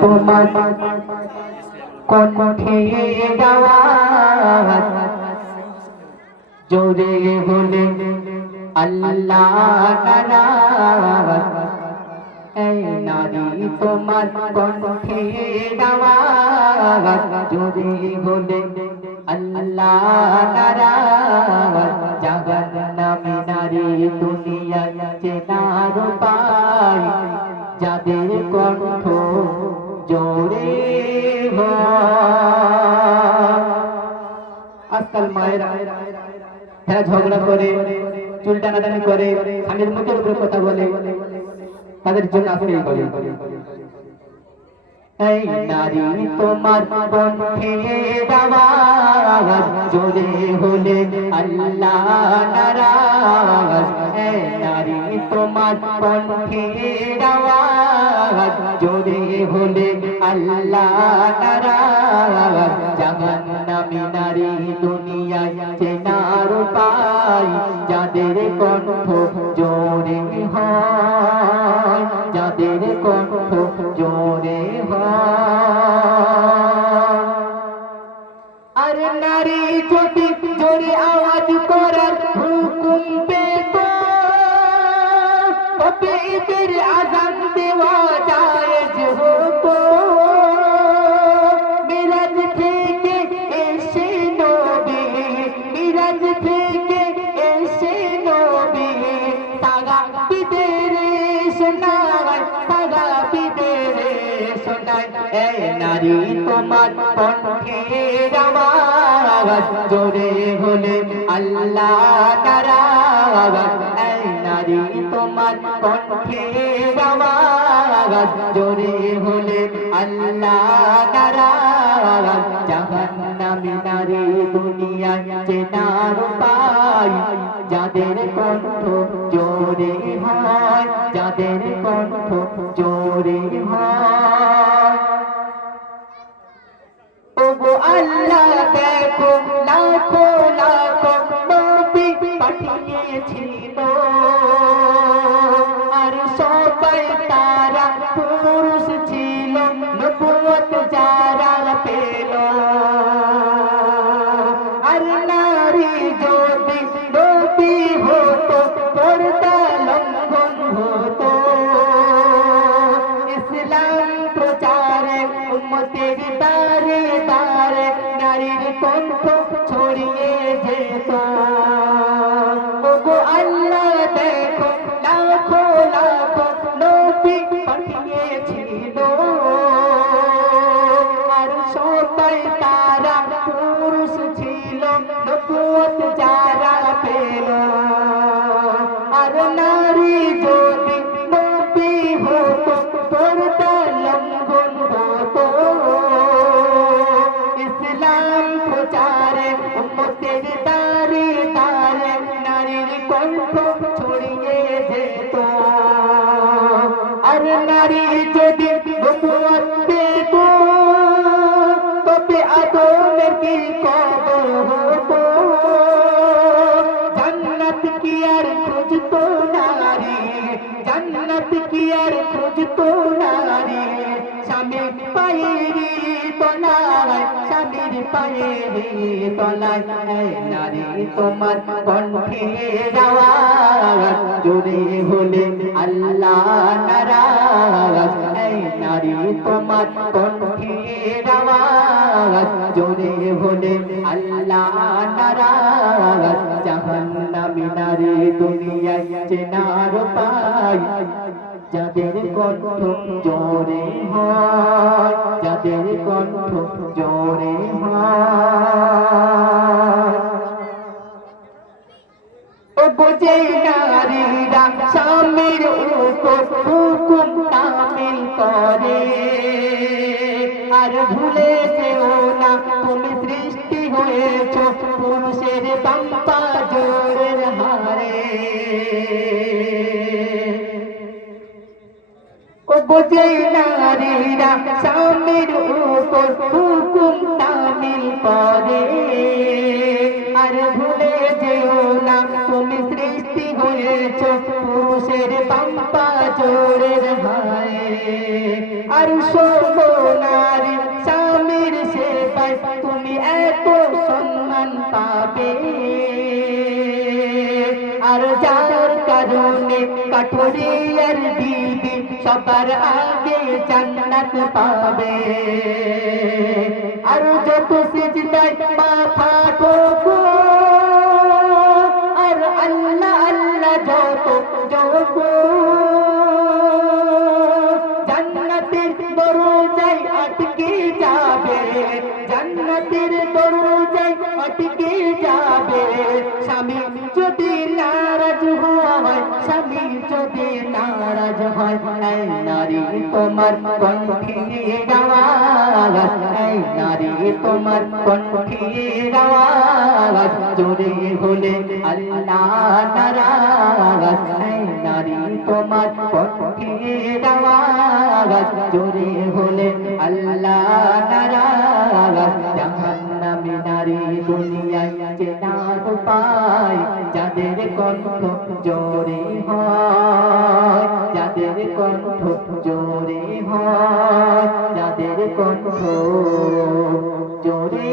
তোমার কণ্ঠে আওয়াজ জোরে হলে আল্লাহ নারাজ। এই নারী তোমার কণ্ঠে আওয়াজ জোরে হলে আল্লাহ নারাজ। জাহান্নামী নারী দুনিয়ায় চেনার উপায় যাদের কণ্ঠ জোরে আজকাল মায়েরা তারা ঝগড়া করে, চুল টানাটানি করে, স্বামীর মুখের উপরে কথা বলে, তাদের জন্য আজকে বলে এই নারী তোমার কণ্ঠের আওয়াজ জোরে হলে আল্লাহ নারাজ। এই নারী তোমার কণ্ঠের আওয়াজ জোরে হলে আল্লাহ নারাজ। জাহান্নামী নারী দুনিয়ায় চেনার উপায় যাদের কণ্ঠ জোরে হয়, যাদের কণ্ঠ জোরে আর নারী যদি জোরে আওয়াজ করার হুকুম পেত তবে এদের আযান দেওয়া জায়েজ হতো। মিরাজ থেকে এসে নবী, মিরাজ থেকে এসে নবী সাহাবীদের শোনায়, সাহাবীদের শোনায়। এই নারী তোমার কণ্ঠের আওয়াজ জোরে হলে আল্লাহ নারাজ। এই নারী তোমার কণ্ঠের আওয়াজ জোরে হলে আল্লাহ নারাজ। জাহান্নামী নারী দুনিয়ায় চেনার উপায় যাদের কণ্ঠ জোরে হয়, যাদের কণ্ঠ জোরে হয়। ওগো আল্লাহ দেখো লাখো লাখো নবী পাঠিয়েছিল আর সবাই তারা পুরুষ ছিল, নবুয়ত যারা পেল। আর নারী যদি নবী হতো পর্দা লঙ্ঘন হতো। ইসলাম প্রচারে উম্মতের দারে দারে নারীর কণ্ঠ ছড়িয়ে যেত। ওগো আল্লাহ দেখো লাখো লাখো নবী পাঠিয়েছিল আর সবাই তারা পুরুষ ছিল, নবুয়ত যারা পেল। আর নারী যদি নবী হতো পর্দা লঙ্ঘন হতো। ইসলাম প্রচারে উম্মতের দারে দারে নারীর কণ্ঠ ছড়িয়ে যেত। আর নারী যদি নবুয়ত পেত তবে আদমের কি কদর হতো। জান্নাত কি আর খুঁজতো নারী, জান্নাত কি আর খুঁজতো নারী। স্বামীর পায়েরই তলায়, স্বামীর পায়েরই তলায়। এই নারী তোমার কণ্ঠের আওয়াজ জোরে হলে আল্লাহ নারাজ। এই নারী তোমার কণ্ঠের আওয়াজ জোরে হলে আল্লাহ নারাজ। জাহান্নামী নারী দুনিয়ায় চেনার উপায় যাদের কণ্ঠ জোরে হয়, যাদের কণ্ঠ জোরে হয়। ও বুঝে নারীরা স্বামীর উপর হুকুম তামিল করে আর ভুলে যেও না তুমি সৃষ্টি হয়েছ পুরুষের বাম্পা জোরের হারে। ও বুঝে নারীরা স্বামীর উপর হুকুম তামিল করে আর ভুলে যেও না তুমি সৃষ্টি হয়েছ পুরুষের বাম্পা জোরের হারে। আর শোনো নারী স্বামীর সেবায় তুমি এত সম্মান পাবে, আর যার কারণে কাঠুরিয়ার বিবি সবার আগে জান্নাত পাবে। আর যত সিজদায় মাথা ঠোকো, আর আল্লাহ আল্লাহ যত জপো, জান্নাতের দরজায় আটকে যাবে, জান্নাতের দরজায় আটকে যাবে। স্বামী যদি নারাজ হয়, স্বামী যদি নারাজ হয়, এই নারী তোমার কণ্ঠের আওয়াজ, এই নারী তোমার কণ্ঠের আওয়াজ জোরে হলে আল্লাহ নারাজ, এই নারী তোমার কণ্ঠের আওয়াজ জোরে হলে আল্লাহ নারাজ। জাহান্নামী নারী দুনিয়ায় চেনার উপায়, যাদের কণ্ঠ জোরে হয়, যাদের কণ্ঠ জোরে হয়, যাদের কণ্ঠ জোরে